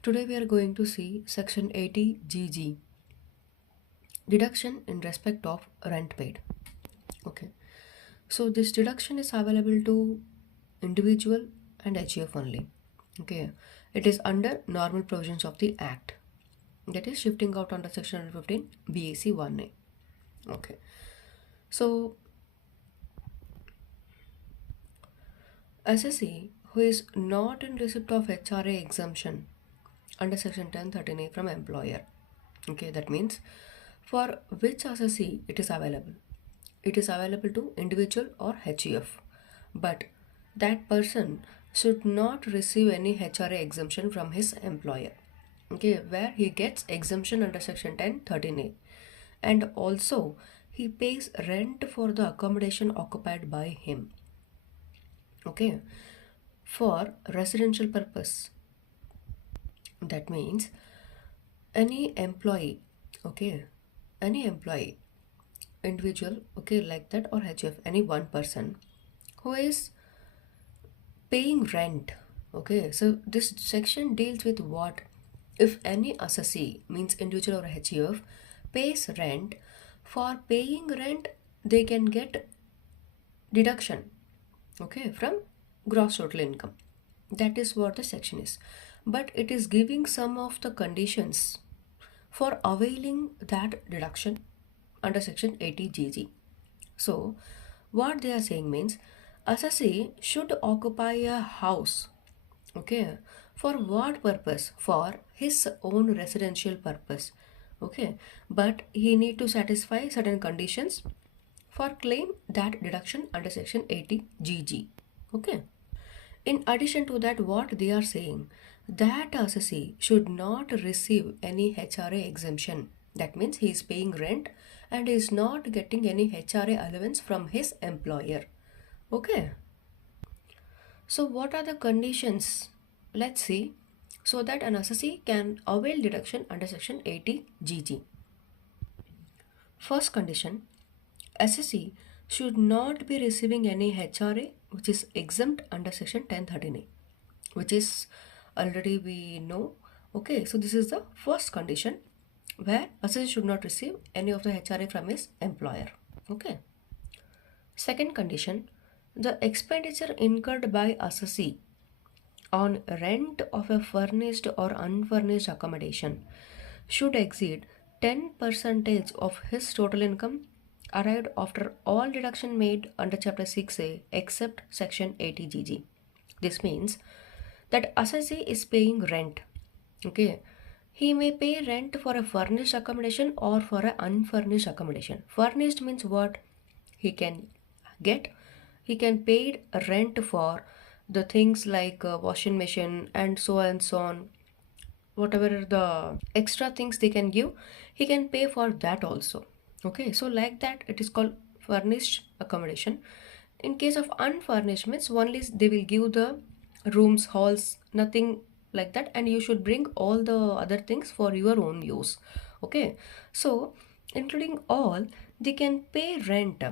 Today we are going to see section 80 GG, deduction in respect of rent paid. Okay, so this deduction is available to individual and HUF only. Okay, it is under normal provisions of the act, that is shifting out under section 115 BAC 1A. Okay, so assessee who is not in receipt of HRA exemption under section 1013A from employer. Okay, that means for which assessee it is available. It is available to individual or HUF, but that person should not receive any HRA exemption from his employer. Okay, where he gets exemption under section 1013A, and also he pays rent for the accommodation occupied by him. Okay, for residential purpose. That means any employee, okay, any employee, individual, okay, like that, or HF, any one person who is paying rent. Okay, so this section deals with what if any assessee, means individual or HUF, pays rent. For paying rent, they can get deduction, okay, from gross total income. That is what the section is, but it is giving some of the conditions for availing that deduction under section 80 GG. So what they are saying means assessee should occupy a house, okay, for what purpose? For his own residential purpose, okay, but he need to satisfy certain conditions for claim that deduction under section 80 GG. Okay, in addition to that, what they are saying, that assessee should not receive any HRA exemption. That means he is paying rent and is not getting any HRA allowance from his employer. Okay. So what are the conditions? Let's see. So that an assessee can avail deduction under section 80 GG. First condition, assessee should not be receiving any HRA which is exempt under section 1013A, which is already we know. Okay, so this is the first condition where assessee should not receive any of the HRA from his employer. Okay. Second condition, the expenditure incurred by assessee on rent of a furnished or unfurnished accommodation should exceed 10% of his total income arrived after all deduction made under chapter 6A except section 80 GG. This means that assessee is paying rent. Okay, he may pay rent for a furnished accommodation or for an unfurnished accommodation. Furnished means what? He can get, he can pay rent for the things like washing machine and so on, whatever the extra things they can give, he can pay for that also. Okay, so like that it is called furnished accommodation. In case of unfurnished means only they will give the rooms, halls, nothing like that, and you should bring all the other things for your own use. Okay, so including all, they can pay rent,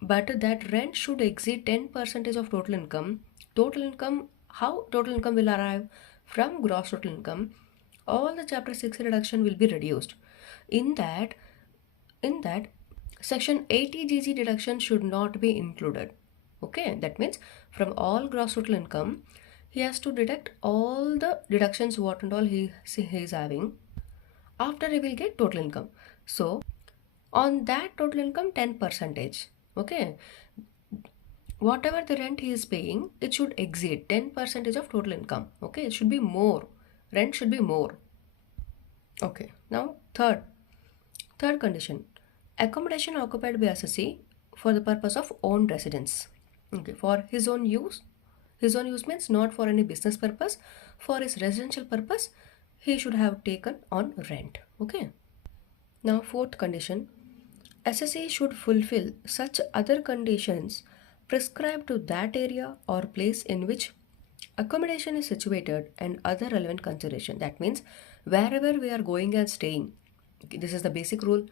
but that rent should exceed 10% of total income. Total income, how total income will arrive? From gross total income, all the chapter 6 reduction will be reduced. In that, in that section 80 GG deduction should not be included. Okay, that means from all gross total income, he has to deduct all the deductions what and all he is having. After he will get total income. So on that total income 10 percentage. Okay, whatever the rent he is paying, it should exceed 10% of total income. Okay, it should be more. Rent should be more. Okay, now third condition, accommodation occupied by assessee for the purpose of own residence. Okay, for his own use. His own use means not for any business purpose. For his residential purpose, he should have taken on rent. Okay. Now fourth condition, assessee should fulfill such other conditions prescribed to that area or place in which accommodation is situated and other relevant consideration. That means wherever we are going and staying, this is the basic rule.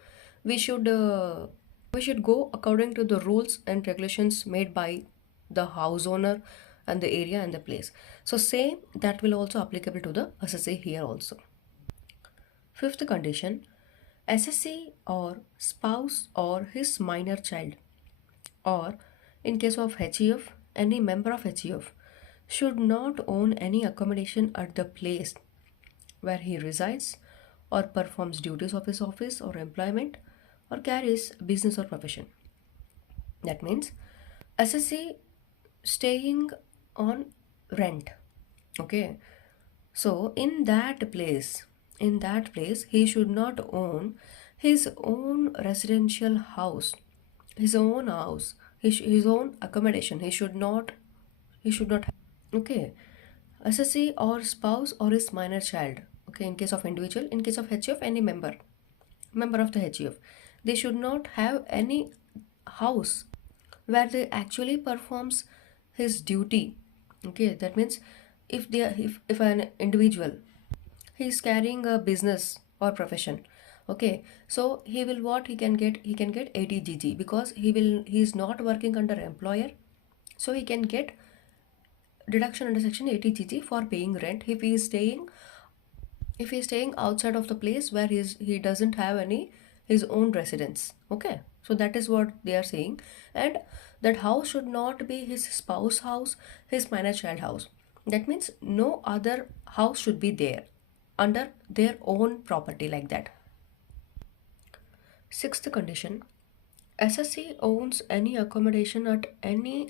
We should go according to the rules and regulations made by the house owner and the area and the place. So same that will also applicable to the assessee here also. Fifth condition, assessee or spouse or his minor child, or in case of HEF, any member of HEF should not own any accommodation at the place where he resides or performs duties of his office or employment or carries business or profession. That means assessee staying on rent. Okay. So in that place, he should not own his own residential house, his own house, his own accommodation. He should not have. Okay. Assessee or spouse or his minor child. Okay. In case of individual, in case of HF, any member of the HUF, they should not have any house where they actually performs his duty. Okay, that means if an individual, he is carrying a business or profession. Okay, so he can get 80 GG because he is not working under employer, so he can get deduction under section 80 GG for paying rent if he is staying outside of the place where he doesn't have any his own residence. Okay, so that is what they are saying. And that house should not be his spouse house, his minor child house. That means no other house should be there under their own property like that. Sixth condition, assessee owns any accommodation at any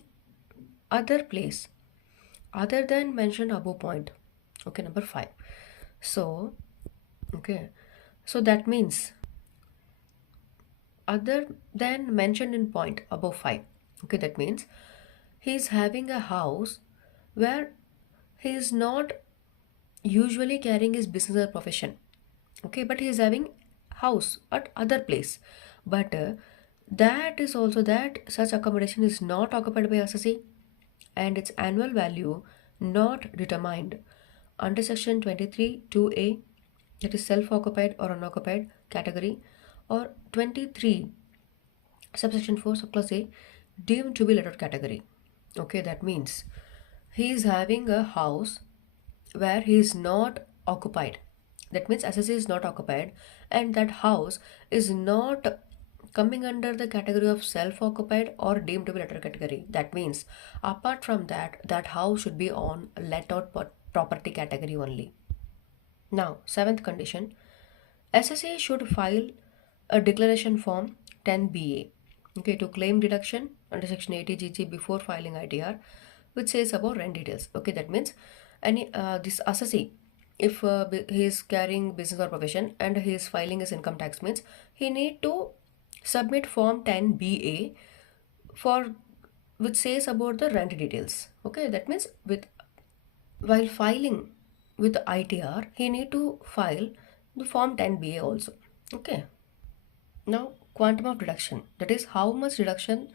other place other than mentioned above point. Okay, number 5. So okay, so that means other than mentioned in point above 5. Okay, that means he is having a house where he is not usually carrying his business or profession. Okay, but he is having house at other place. But that is also that such accommodation is not occupied by assessee and its annual value not determined under section 23 2A, that is self-occupied or unoccupied category, or 23 subsection 4 subclass A, deemed to be lettered category. Okay, that means he is having a house where he is not occupied. That means assessee is not occupied, and that house is not coming under the category of self-occupied or deemed to be lettered category. That means apart from that, that house should be on let out property category only. Now, seventh condition, assessee should file a declaration form 10BA, okay, to claim deduction under section 80 GG before filing ITR, which says about rent details. Okay, that means any this assessee, if he is carrying business or profession and he is filing his income tax, means he need to submit form 10BA for which says about the rent details. Okay, that means while filing with ITR, he need to file the form 10BA also. Okay. Now, quantum of deduction, that is how much deduction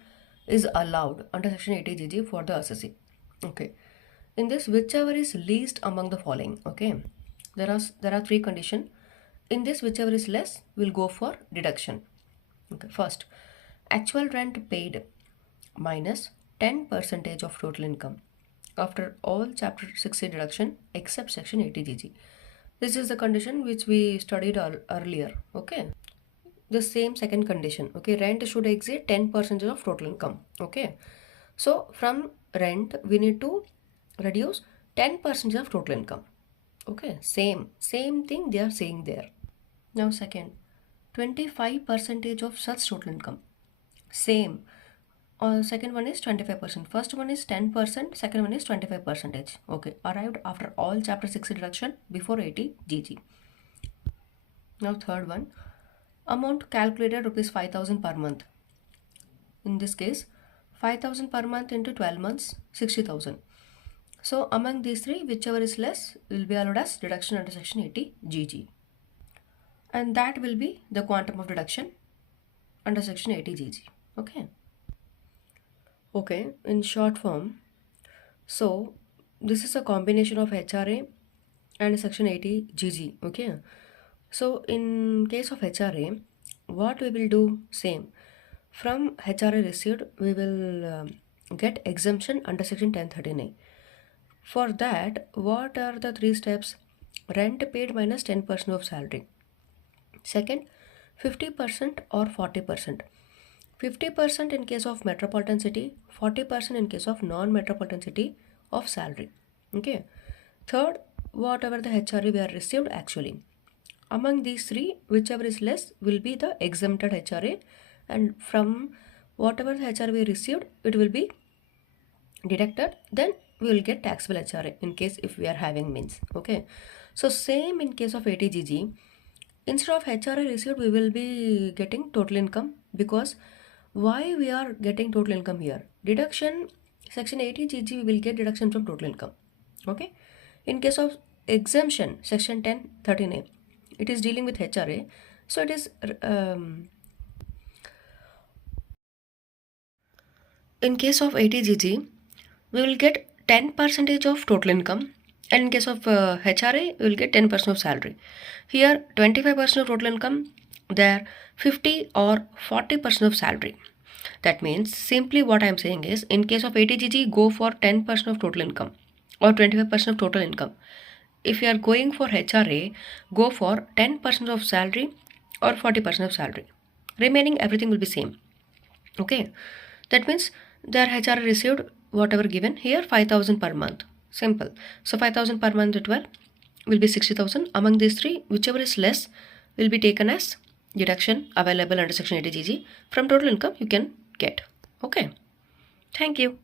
is allowed under section 80 GG for the assessee. Okay. In this, whichever is least among the following. Okay. There are three conditions. In this, whichever is less will go for deduction. Okay. First, actual rent paid minus 10% of total income after all chapter 60 deduction except section 80 GG. This is the condition which we studied earlier. Okay, the same second condition. Okay, rent should exceed 10% of total income. Okay, so from rent we need to reduce 10% of total income. Okay, same thing they are saying there. Now second, 25% of such total income, same. Second one is 25%. First one is 10%. Second one is 25%. Okay. Arrived after all chapter 6 deduction before 80 GG. Now third one. Amount calculated rupees 5,000 per month. In this case, 5,000 per month into 12 months, 60,000. So among these three, whichever is less will be allowed as deduction under section 80 GG. And that will be the quantum of deduction under section 80 GG. Okay. Okay, in short form, so this is a combination of HRA and section 80 GG. Okay, so in case of HRA, what we will do, same, from HRA received we will get exemption under section 1039. For that, what are the three steps? Rent paid minus 10% of salary. Second, 50% or 40%. 50% in case of metropolitan city, 40% in case of non-metropolitan city of salary. Okay. Third, whatever the HRE we are received actually. Among these three, whichever is less will be the exempted HRA, and from whatever the HRA we received, it will be deducted, then we will get taxable HRA in case if we are having means. Okay. So same in case of ATGG, instead of HRA received, we will be getting total income, because why we are getting total income here? Deduction, section 80GG, we will get deduction from total income. Okay. In case of exemption, section 1013A, it is dealing with HRA. So it is, in case of 80GG, we will get 10% of total income, and in case of HRA, we will get 10% of salary. Here, 25% of total income, there 50 or 40% of salary. That means simply what I am saying is, in case of 80GG, go for 10% of total income or 25% of total income. If you are going for HRA, go for 10% of salary or 40% of salary. Remaining everything will be same. Okay, that means their HRA received whatever given here, 5,000 per month. Simple. So 5,000 per month at 12 will be 60,000. Among these three, whichever is less will be taken as deduction available under section 80GG. From total income you can get. Okay. Thank you.